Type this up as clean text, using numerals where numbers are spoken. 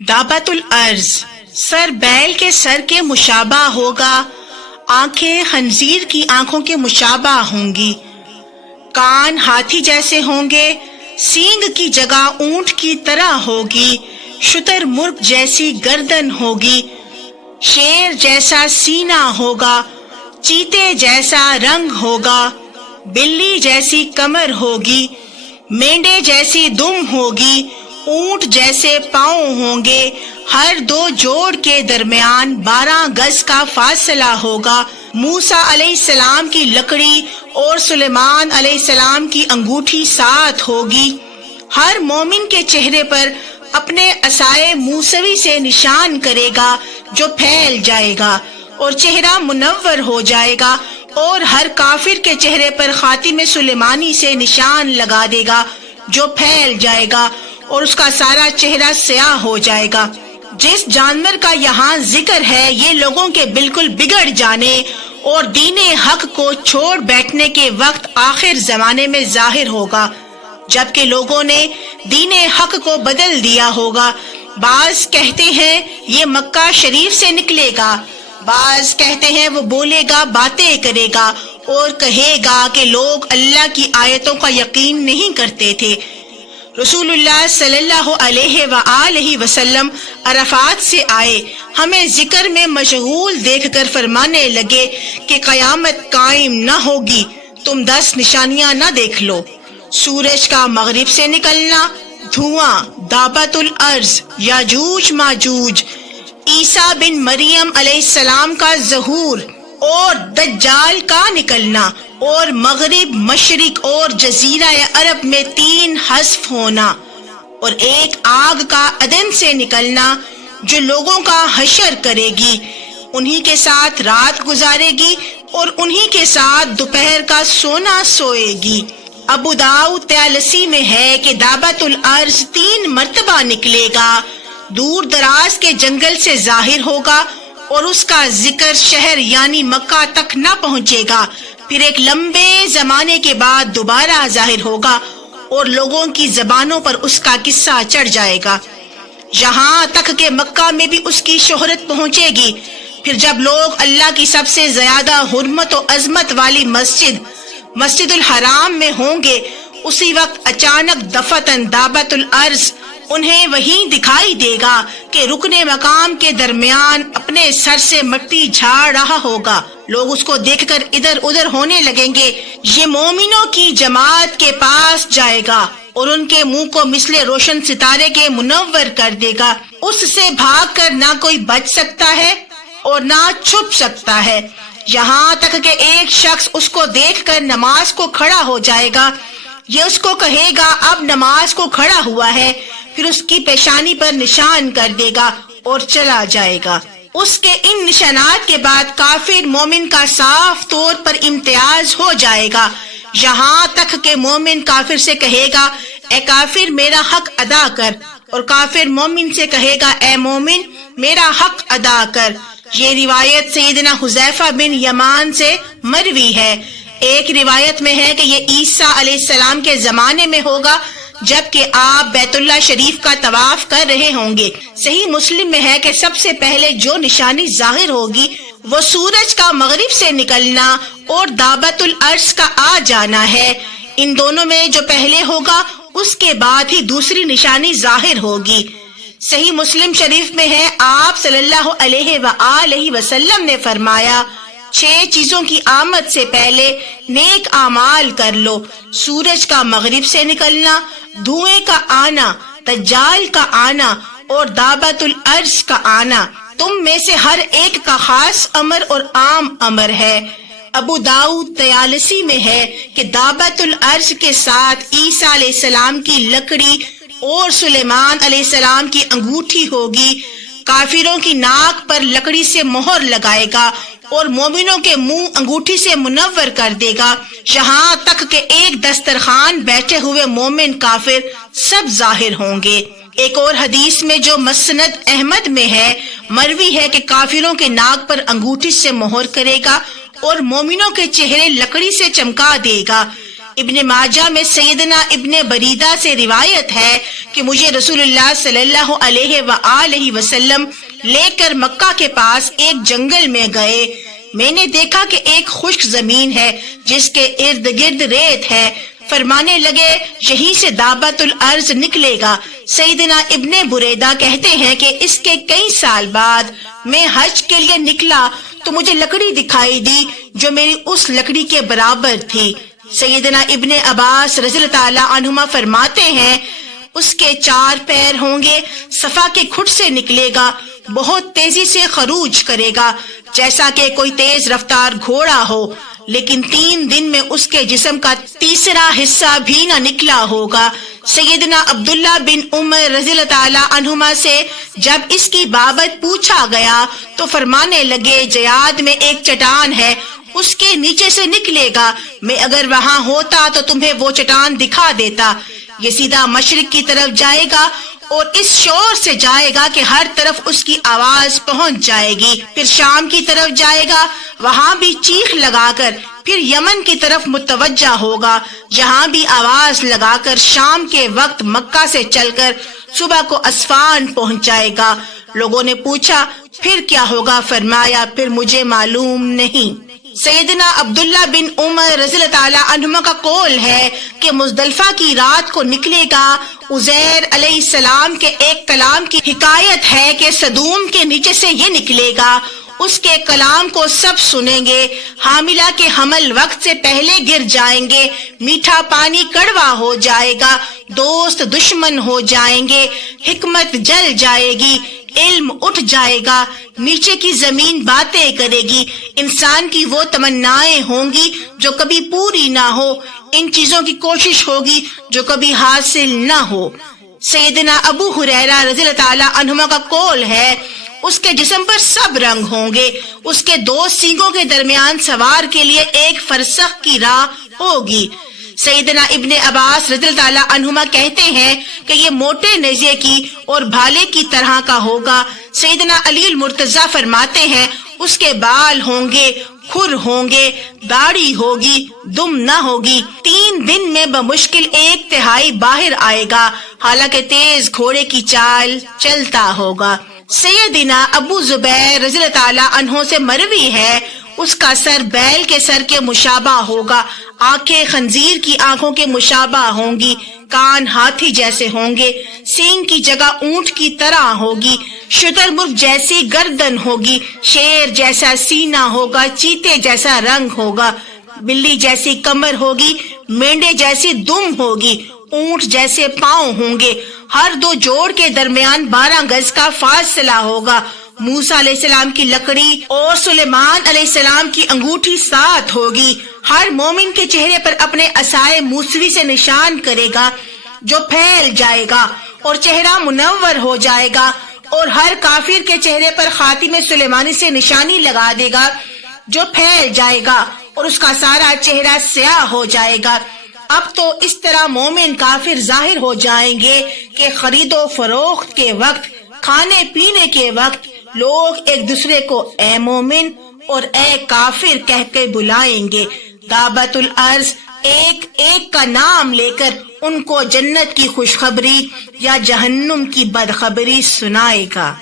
دابت الارض، سر بیل کے سر کے مشابہ ہوگا، آنکھیں خنزیر کی آنکھوں کے مشابہ ہوں گی، کان ہاتھی جیسے ہوں گے، سینگ کی جگہ اونٹ کی طرح ہوگی، شتر مرغ جیسی گردن ہوگی، شیر جیسا سینہ ہوگا، چیتے جیسا رنگ ہوگا، بلی جیسی کمر ہوگی، مینڈے جیسی دم ہوگی، اونٹ جیسے پاؤں ہوں گے، ہر دو جوڑ کے درمیان 12 گز کا فاصلہ ہوگا۔ موسیٰ علیہ السلام کی لکڑی اور سلیمان علیہ السلام کی انگوٹھی ساتھ ہوگی۔ ہر مومن کے چہرے پر اپنے عصائے موسوی سے نشان کرے گا جو پھیل جائے گا اور چہرہ منور ہو جائے گا، اور ہر کافر کے چہرے پر خاتم سلیمانی سے نشان لگا دے گا جو پھیل جائے گا اور اس کا سارا چہرہ سیاہ ہو جائے گا۔ جس جانور کا یہاں ذکر ہے یہ لوگوں کے بالکل بگڑ جانے اور دین حق کو چھوڑ بیٹھنے کے وقت آخر زمانے میں ظاہر ہوگا، جبکہ لوگوں نے دین حق کو بدل دیا ہوگا۔ بعض کہتے ہیں یہ مکہ شریف سے نکلے گا، بعض کہتے ہیں وہ بولے گا، باتیں کرے گا اور کہے گا کہ لوگ اللہ کی آیتوں کا یقین نہیں کرتے تھے۔ رسول اللہ صلی اللہ علیہ وآلہ وسلم عرفات سے آئے، ہمیں ذکر میں مشغول دیکھ کر فرمانے لگے کہ قیامت قائم نہ ہوگی، تم 10 نشانیاں نہ دیکھ لو: سورج کا مغرب سے نکلنا، دھواں، دابت الارض، یاجوج ماجوج، عیسیٰ بن مریم علیہ السلام کا ظہور اور دجال کا نکلنا، اور مغرب، مشرق اور جزیرہ عرب میں 3 حذف ہونا، اور ایک آگ کا عدن سے نکلنا جو لوگوں کا حشر کرے گی، انہی کے ساتھ رات گزارے گی اور انہی کے ساتھ دوپہر کا سونا سوئے گی۔ ابو داؤد طیالسی میں ہے کہ دابت الارض 3 مرتبہ نکلے گا، دور دراز کے جنگل سے ظاہر ہوگا اور اس کا ذکر شہر یعنی مکہ تک نہ پہنچے گا، پھر ایک لمبے زمانے کے بعد دوبارہ ظاہر ہوگا اور لوگوں کی زبانوں پر اس کا قصہ چڑھ جائے گا، یہاں تک کہ مکہ میں بھی اس کی شہرت پہنچے گی۔ پھر جب لوگ اللہ کی سب سے زیادہ حرمت و عظمت والی مسجد الحرام میں ہوں گے، اسی وقت اچانک دفتن دابت الارض انہیں وہیں دکھائی دے گا کہ رکن مقام کے درمیان اپنے سر سے مٹی جھاڑ رہا ہوگا، لوگ اس کو دیکھ کر ادھر ادھر ہونے لگیں گے۔ یہ مومنوں کی جماعت کے پاس جائے گا اور ان کے منہ کو مثل روشن ستارے کے منور کر دے گا، اس سے بھاگ کر نہ کوئی بچ سکتا ہے اور نہ چھپ سکتا ہے، یہاں تک کہ ایک شخص اس کو دیکھ کر نماز کو کھڑا ہو جائے گا، یہ اس کو کہے گا اب نماز کو کھڑا ہوا ہے، پھر اس کی پیشانی پر نشان کر دے گا اور چلا جائے گا۔ اس کے ان نشانات کے بعد کافر مومن کا صاف طور پر امتیاز ہو جائے گا، یہاں تک کہ مومن کافر سے کہے گا اے کافر میرا حق ادا کر، اور کافر مومن سے کہے گا اے مومن میرا حق ادا کر۔ یہ روایت سیدنا حذیفہ بن یمان سے مروی ہے۔ ایک روایت میں ہے کہ یہ عیسیٰ علیہ السلام کے زمانے میں ہوگا جبکہ آپ بیت اللہ شریف کا طواف کر رہے ہوں گے۔ صحیح مسلم میں ہے کہ سب سے پہلے جو نشانی ظاہر ہوگی وہ سورج کا مغرب سے نکلنا اور دابت الارض کا آ جانا ہے، ان دونوں میں جو پہلے ہوگا اس کے بعد ہی دوسری نشانی ظاہر ہوگی۔ صحیح مسلم شریف میں ہے آپ صلی اللہ علیہ وآلہ وسلم نے فرمایا 6 چیزوں کی آمد سے پہلے نیک اعمال کر لو: سورج کا مغرب سے نکلنا، دھوئیں کا آنا، دجال کا آنا اور دابت الارض کا آنا۔ تم میں سے ہر ایک کا خاص امر اور عام امر ہے۔ ابو داؤد طیالسی میں ہے کہ دابت الارض کے ساتھ عیسیٰ علیہ السلام کی لکڑی اور سلیمان علیہ السلام کی انگوٹھی ہوگی، کافروں کی ناک پر لکڑی سے مہر لگائے گا اور مومنوں کے منہ انگوٹھی سے منور کر دے گا، یہاں تک کہ ایک دسترخوان بیٹھے ہوئے مومن کافر سب ظاہر ہوں گے۔ ایک اور حدیث میں جو مسند احمد میں ہے مروی ہے کہ کافروں کے ناک پر انگوٹھی سے مہر کرے گا اور مومنوں کے چہرے لکڑی سے چمکا دے گا۔ ابن ماجہ میں سیدنا ابن بریدہ سے روایت ہے کہ مجھے رسول اللہ صلی اللہ علیہ وآلہ وسلم لے کر مکہ کے پاس ایک جنگل میں گئے. میں نے دیکھا کہ ایک خشک زمین ہے جس کے ارد گرد ریت ہے. فرمانے لگے یہیں سے دابت الارض نکلے گا. سیدنا ابن بریدہ کہتے ہیں کہ اس کے کئی سال بعد میں حج کے لیے نکلا تو مجھے لکڑی دکھائی دی جو میری اس لکڑی کے برابر تھی. سیدنا ابن عباس رضی اللہ تعالی عنہما فرماتے ہیں اس کے 4 پیر ہوں گے، صفا کے کھٹ سے نکلے گا، بہت تیزی سے خروج کرے گا جیسا کہ کوئی تیز رفتار گھوڑا ہو، لیکن 3 دن میں اس کے جسم کا تیسرا حصہ بھی نہ نکلا ہوگا. سیدنا عبداللہ بن عمر رضی اللہ تعالی عنہما سے جب اس کی بابت پوچھا گیا تو فرمانے لگے جیاد میں ایک چٹان ہے، اس کے نیچے سے نکلے گا. میں اگر وہاں ہوتا تو تمہیں وہ چٹان دکھا دیتا. یہ سیدھا مشرق کی طرف جائے گا اور اس شور سے جائے گا کہ ہر طرف اس کی آواز پہنچ جائے گی. پھر شام کی طرف جائے گا، وہاں بھی چیخ لگا کر پھر یمن کی طرف متوجہ ہوگا، جہاں بھی آواز لگا کر شام کے وقت مکہ سے چل کر صبح کو اسفان پہنچ جائے گا. لوگوں نے پوچھا پھر کیا ہوگا؟ فرمایا پھر مجھے معلوم نہیں. سیدنا عبداللہ بن عمر رضی اللہ تعالی عنہما کا قول ہے کہ مزدلفہ کی رات کو نکلے گا. عزیر علیہ السلام کے ایک کلام کی حکایت ہے کہ صدوم کے نیچے سے یہ نکلے گا. اس کے کلام کو سب سنیں گے. حاملہ کے حمل وقت سے پہلے گر جائیں گے. میٹھا پانی کڑوا ہو جائے گا. دوست دشمن ہو جائیں گے. حکمت جل جائے گی. علم اٹھ جائے گا. نیچے کی زمین باتیں کرے گی. انسان کی وہ تمنائیں ہوں گی جو کبھی پوری نہ ہو. ان چیزوں کی کوشش ہوگی جو کبھی حاصل نہ ہو. سیدنا ابو ہریرہ رضی اللہ تعالی عنہما کا قول ہے اس کے جسم پر سب رنگ ہوں گے. اس کے 2 سینگوں کے درمیان سوار کے لیے ایک فرسخ کی راہ ہوگی. سیدنا ابن عباس رضی اللہ تعالی عنہما کہتے ہیں کہ یہ موٹے نیزے کی اور بھالے کی طرح کا ہوگا. سیدنا علی المرتضی فرماتے ہیں اس کے بال ہوں گے، کھر ہوں گے، داڑھی ہوگی، دم نہ ہوگی. 3 دن میں بمشکل 1/3 باہر آئے گا، حالانکہ تیز گھوڑے کی چال چلتا ہوگا. سیدنا ابو زبیر رضی اللہ تعالی عنہ سے مروی ہے اس کا سر بیل کے سر کے مشابہ ہوگا، آنکھیں خنزیر کی آنکھوں کے مشابہ ہوں گی، کان ہاتھی جیسے ہوں گے، سینگ کی جگہ اونٹ کی طرح ہوگی، شتر مرغ جیسی گردن ہوگی، شیر جیسا سینہ ہوگا، چیتے جیسا رنگ ہوگا، بلی جیسی کمر ہوگی، مینڈے جیسی دم ہوگی، اونٹ جیسے پاؤں ہوں گے. ہر 2 جوڑ کے درمیان 12 گز کا فاصلہ ہوگا. موسیٰ علیہ السلام کی لکڑی اور سلیمان علیہ السلام کی انگوٹھی ساتھ ہوگی. ہر مومن کے چہرے پر اپنے عصائے موسوی سے نشان کرے گا جو پھیل جائے گا اور چہرہ منور ہو جائے گا، اور ہر کافر کے چہرے پر خاتم سلیمانی سے نشانی لگا دے گا جو پھیل جائے گا اور اس کا سارا چہرہ سیاہ ہو جائے گا. اب تو اس طرح مومن کافر ظاہر ہو جائیں گے کہ خرید و فروخت کے وقت، کھانے پینے کے وقت لوگ ایک دوسرے کو اے مومن اور اے کافر کہہ کے بلائیں گے. دابت الارض ایک ایک کا نام لے کر ان کو جنت کی خوشخبری یا جہنم کی بدخبری سنائے گا.